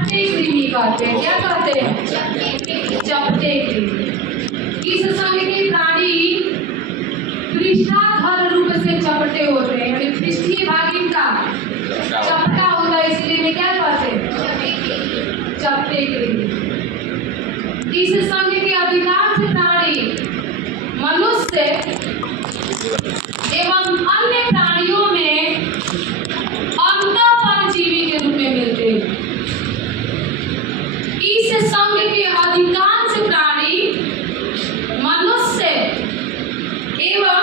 चपटे कृमि कहते हैं। क्या कहते हैं? चपटे कृमि। इस संघ के प्राणी पृष्ठाधार रूप से चपटे होते हैं, यानी पृष्ठीय भाग इनका चपटा होता है, इसलिए वे क्या कहते हैं? चपटे कृमि। इस संघ के अधिकांश प्राणी मनुष्य एवं अन्य प्राणियों में अंतःपरजीवी के रूप में मिलते हैं। इस संघ के अधिकांश प्राणी मनुष्य एवं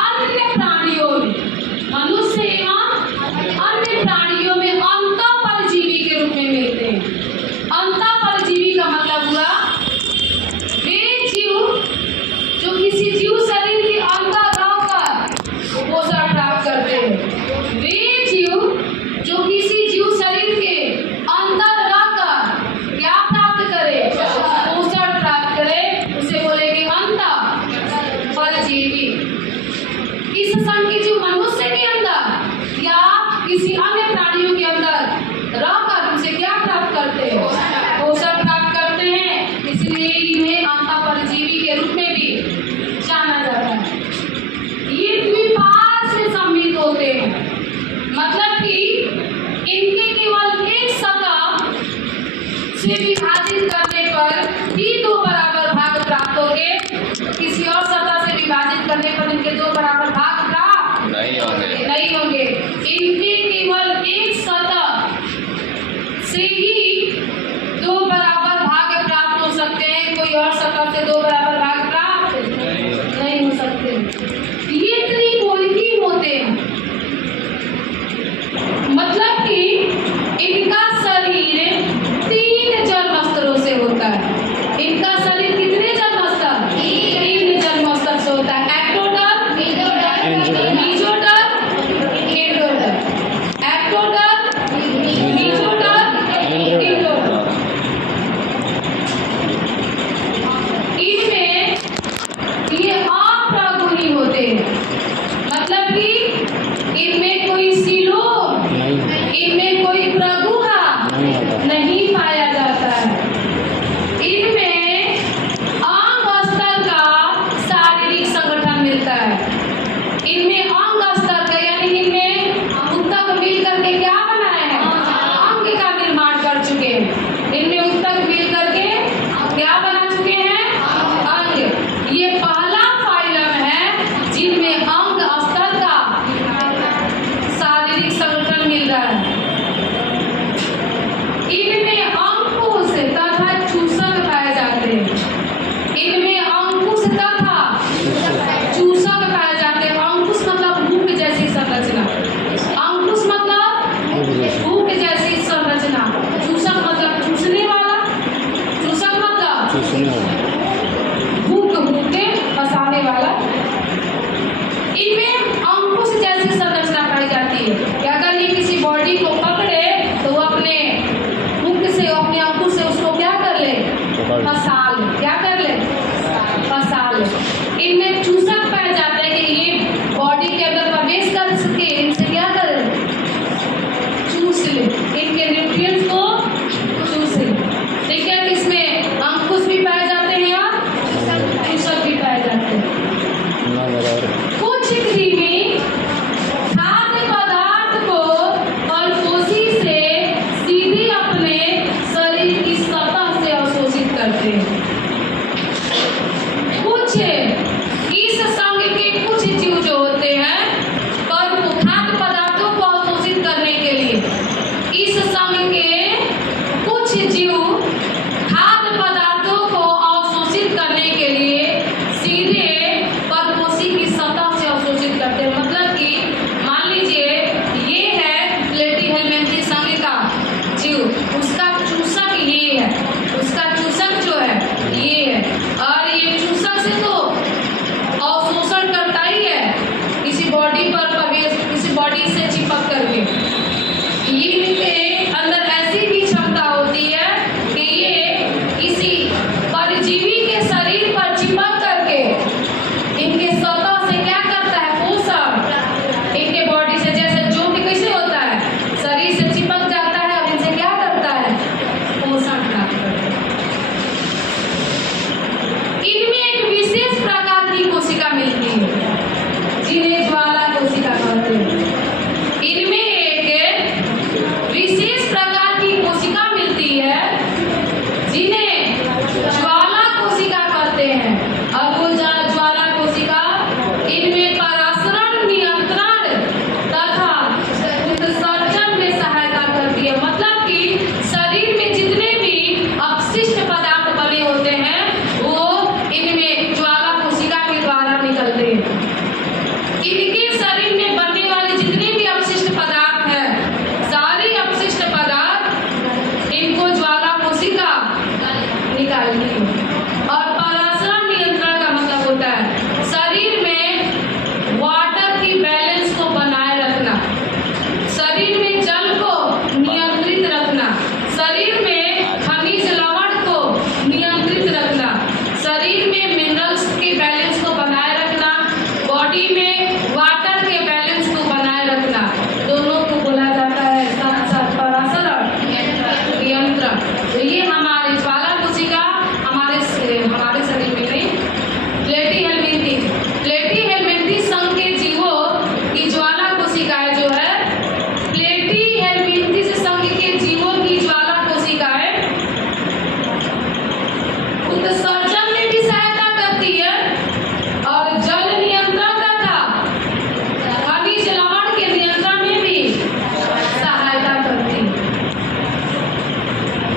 अन्य प्राणियों में, मनुष्य एवं अन्य प्राणियों में अंतःपरजीवी के रूप में मिलते हैं। अंतःपरजीवी का मतलब हुआ वे जीव जो किसी जीव शरीर के अंदर रहकर पोषण प्राप्त करते हैं। वे जीव जो किसी जीव शरीर के अंदर रहकर क्या प्राप्त करे? पोषण प्राप्त करे, उसे बोलेंगे अंतःपरजीवी। इस संघ के जीव मनुष्य के अंदर या किसी अन्य प्राणियों के अंदर रहकर उनसे क्या प्राप्त करते हैं? पोषण प्राप्त करते हैं, इसलिए इन्हें अंतःपरजीवी के रूप में भी जाना जाता है। ये द्विपाद से समृद्ध होते हैं, मतलब कि इनके केवल एक सतह से विभाजित करने पर ही दो बराबर भाग प्राप्त होंगे। किसी और सतह से विभाजित करने पर इनके दो बराबर भाग प्राप्त नहीं होंगे। इनके केवल एक सतह से ही दो बराबर भाग प्राप्त हो सकते हैं, कोई और सतह से दो बराबर भाग प्राप्त नहीं हो सकते। ये त्रिकोणीय होते हैं, मतलब कि इनका शरीर 3 जन्मस्तरों से होता है। इनका शरीर कितने जन्मस्तर? 3 जन्मस्तर से होता है। Ectoderm, mesoderm, endoderm. Ectoderm, mesoderm, endoderm. इनमें ये अप्रगुणी होते हैं, मतलब कि इनमें कोई सीलोम, इनमें कोई प्रगुहा नहीं पाया जाता है। इनमें अंग स्तर का शारीरिक संगठन मिलता है। इनमें अंग स्तर का, यानी इनमें उत्तक मिल करके क्या बनाए हैं? अंग का निर्माण कर चुके हैं। इनमें उत्तक मिल करके क्या बना चुके हैं? अंग। ये पहला फाइलम है जिनमें अंग स्तर का शारीरिक संगठन मिल रहा है। इनमें अंकुश तथा चूसक पाए जाते हैं। इनमें अंकुश तथा चूसक पाए जाते हैं। अंकुश मतलब भूख जैसी संरचना, अंकुश मतलब भूख जैसी संरचना, चूसक मतलब चूसने वाला, चूसक मतलब भूख भूखे फंसाने वाला। इनमें अंकुश जैसी संरचना पाई जाती है कि अगर ये किसी बॉडी को पकड़े तो वो अपने मुख से, अपने अंकुश से उसको क्या कर ले? फंसा ले। क्या कर ले? फंसा ले। इनमें चूसक पाए जाते हैं कि ये बॉडी के अंदर प्रवेश कर सके, इनसे क्या करे? चूस ले, इनके न्यूट्रिएंट्स को चूस ले। ठीक है, इसमें अंकुश भी पाए जाते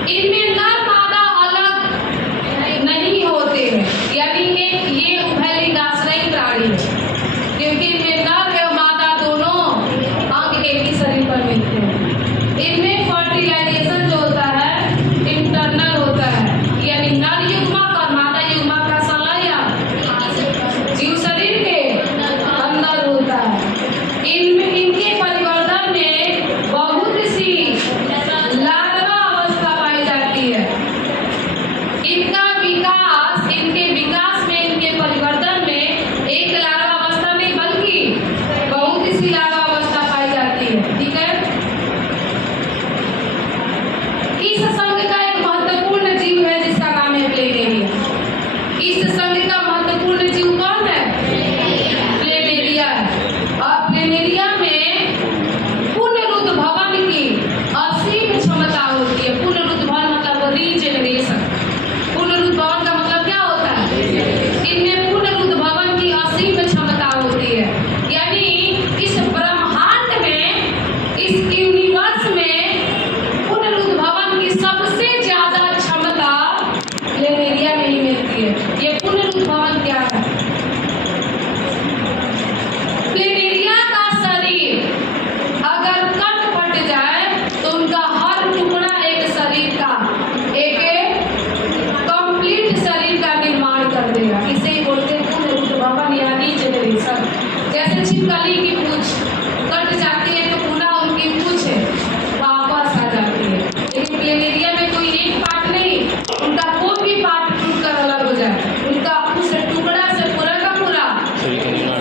इनमें नर मादा अलग नहीं होते हैं, यानी एक ये उभयलिंगाश्रयी प्राणी है, क्योंकि इनमें नर एवं मादा दोनों अंग एक ही शरीर पर मिलते हैं। इनमें फर्टिलाइजेशन जो होता है इंटरनल होता है, यानी नर युग्मक और मादा युग्मक का संलयन जीव शरीर के अंदर होता है। इनमें इनके परिवर्तन में बहुत सी लार्वा अवस्था पाई जाती है। इनके विकास में, इनके परिवर्तन में एक लार्वा अवस्था नहीं बल्कि बहुत सी लार्वा अवस्था पाई जाती है। ठीक है। इस संघ का एक महत्वपूर्ण जीव है जिसका नाम है प्लेनेरिया। इस संघ का महत्वपूर्ण जीव कौन है? प्लेनेरिया। और प्लेनेरिया में पुनरुद्भवन की असीम क्षमता होती है। पुनरुद्भवन मतलब रीजेनरेशन। पुनरुद्भवन का मतलब क्या होता है? इनमें पुनरुद्भवन की असीम क्षमता होती है, यानी इस ब्रह्मांड में, इस यूनिवर्स में पुनरुद्भवन की सबसे ज्यादा क्षमता प्लेनेरिया में ही मिलती है। ये पुनरुद्भवन क्या है? प्लेनेरिया का शरीर अगर कट फट जाए तो उनका हर टुकड़ा एक शरीर का, एक कंप्लीट शरीर का निर्माण कर देगा। इसे ही बोलते हैं पुनरुद्भवन या रीजेनरेशन। जैसे छिपकली की पूंछ कट जाती है तो पुनः उनकी पूंछ वापस आ जाती है, लेकिन प्लेनेरिया में कोई एक पार्ट नहीं, उनका कोई भी पार्ट टूटकर अलग हो जाए, उनका उस टुकड़ा से पूरा का पूरा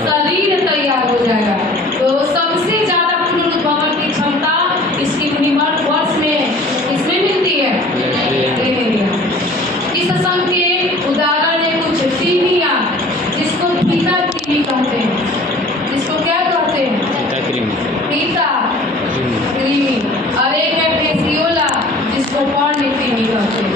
शरीर तैयार हो जाएगा। तो सबसे ज्यादा पुनरुद्भवन की क्षमता इस यूनिवर्स में इसमें मिलती है, प्लेनेरिया। इस संघ के उदाहरण है कुछ तीमिया, जिसको पीता कृमि कहते हैं। जिसको क्या कहते हैं? पीता कृमि। और एक है फेसियोला, जिसको पर्णकृमि कहते हैं।